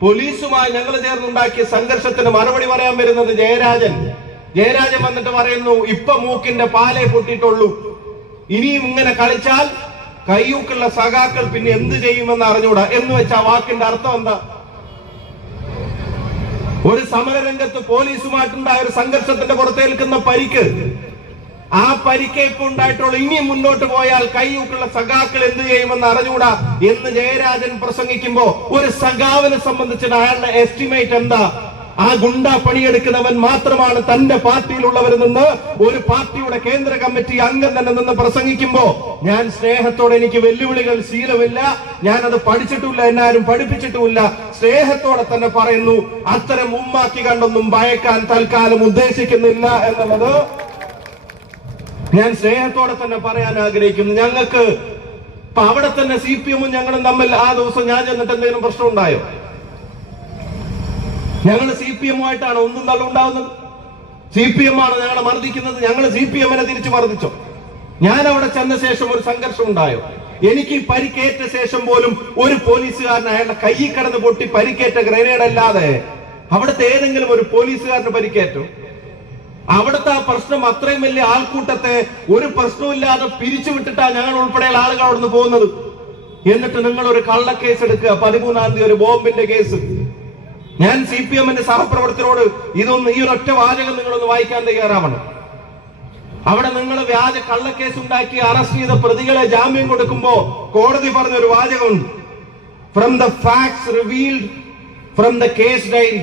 പോലീസുമായി ഞങ്ങൾ ചേർന്നുണ്ടാക്കിയ സംഘർഷത്തിന് മറുപടി പറയാൻ വരുന്നത് ജയരാജൻ. ജയരാജൻ വന്നിട്ട് പറയുന്നു ഇപ്പൊ മൂക്കിന്റെ പാലെ പൊട്ടിയിട്ടുള്ളൂ. ഇനിയും ഇങ്ങനെ കളിച്ചാൽ കയ്യൂക്കുള്ള സഖാക്കൾ പിന്നെ എന്ത് ചെയ്യുമെന്ന് അറിഞ്ഞൂടാ. എന്ന് വെച്ച ആ വാക്കിന്റെ അർത്ഥം എന്താ? ഒരു സമരരംഗത്ത് പോലീസുമായിട്ടുണ്ടായ ഒരു സംഘർഷത്തിന്റെ പുറത്തേൽക്കുന്ന പരിക്ക്. ആ പരിക്കേപ്പ് ഉണ്ടായിട്ടുള്ള. ഇനി മുന്നോട്ട് പോയാൽ കൈയൂക്കുള്ള സഖാക്കൾ എന്ത് ചെയ്യുമെന്ന് അറിഞ്ഞൂടാ എന്ന് ജയരാജൻ പ്രസംഗിക്കുമ്പോ ഒരു സഖാവിനെ സംബന്ധിച്ചിട്ട് അയാളുടെ എസ്റ്റിമേറ്റ് എന്താ? ആ ഗുണ്ട പണിയെടുക്കുന്നവൻ മാത്രമാണ് തന്റെ പാർട്ടിയിലുള്ളവരെന്ന് ഒരു പാർട്ടിയുടെ കേന്ദ്ര കമ്മിറ്റി അംഗം തന്നെ നിന്ന് പ്രസംഗിക്കുമ്പോ ഞാൻ സ്നേഹത്തോടെ എനിക്ക് വെല്ലുവിളികൾ ശീലമില്ല. ഞാൻ അത് പഠിച്ചിട്ടില്ല എന്നാരും പഠിപ്പിച്ചിട്ടുമില്ല. സ്നേഹത്തോടെ തന്നെ പറയുന്നു. അത്തരം ഉമ്മാക്കി കണ്ടൊന്നും ഭയക്കാൻ തൽക്കാലം ഉദ്ദേശിക്കുന്നില്ല എന്നുള്ളത് ഞാൻ സ്നേഹത്തോടെ തന്നെ പറയാൻ ആഗ്രഹിക്കുന്നു. ഞങ്ങൾക്ക് ഇപ്പൊ അവിടെ തന്നെ സി പി എമ്മും ഞങ്ങളും തമ്മിൽ ആ ദിവസം ഞാൻ ചെന്നിട്ട് എന്തെങ്കിലും പ്രശ്നം ഉണ്ടായോ ഞങ്ങൾ സി പി എമ്മുമായിട്ടാണ് ഒന്നും തള്ളുണ്ടാവുന്നത്. സി പി എം ആണ് ഞങ്ങളെ മർദ്ദിക്കുന്നത്. ഞങ്ങൾ സി പി എമ്മിനെ തിരിച്ചു മർദ്ദിച്ചോ? ഞാൻ അവിടെ ചെന്ന ശേഷം ഒരു സംഘർഷം ഉണ്ടായോ എനിക്ക് പരിക്കേറ്റ ശേഷം പോലും ഒരു പോലീസുകാരൻ അയാളുടെ കൈ കടന്ന് പൊട്ടി പരിക്കേറ്റ ഗ്രനേഡ് അല്ലാതെ അവിടുത്തെ ഏതെങ്കിലും ഒരു പോലീസുകാരന് പരിക്കേറ്റോ? അവിടുത്തെ ആ പ്രശ്നം അത്രയും വലിയ ആൾക്കൂട്ടത്തെ ഒരു പ്രശ്നമില്ലാതെ പിരിച്ചുവിട്ടിട്ടാ ഞങ്ങൾ ഉൾപ്പെടെയുള്ള ആളുകൾ അവിടുന്ന് പോകുന്നത്. എന്നിട്ട് നിങ്ങൾ ഒരു കള്ളക്കേസ് എടുക്കുക. പതിമൂന്നാം തീയതി ഒരു ബോംബിന്റെ കേസ്. ഞാൻ സി പി എമ്മിന്റെ സഹപ്രവർത്തകരോട് ഇതൊന്ന് ഈ ഒരൊറ്റ വാചകം നിങ്ങളൊന്ന് വായിക്കാൻ തയ്യാറാവണം. അവിടെ നിങ്ങൾ വ്യാജ കള്ളക്കേസ് ഉണ്ടാക്കി അറസ്റ്റ് ചെയ്ത പ്രതികളെ ജാമ്യം കൊടുക്കുമ്പോ കോടതി പറഞ്ഞ ഒരു വാചകമുണ്ട്. From the facts revealed from the case diary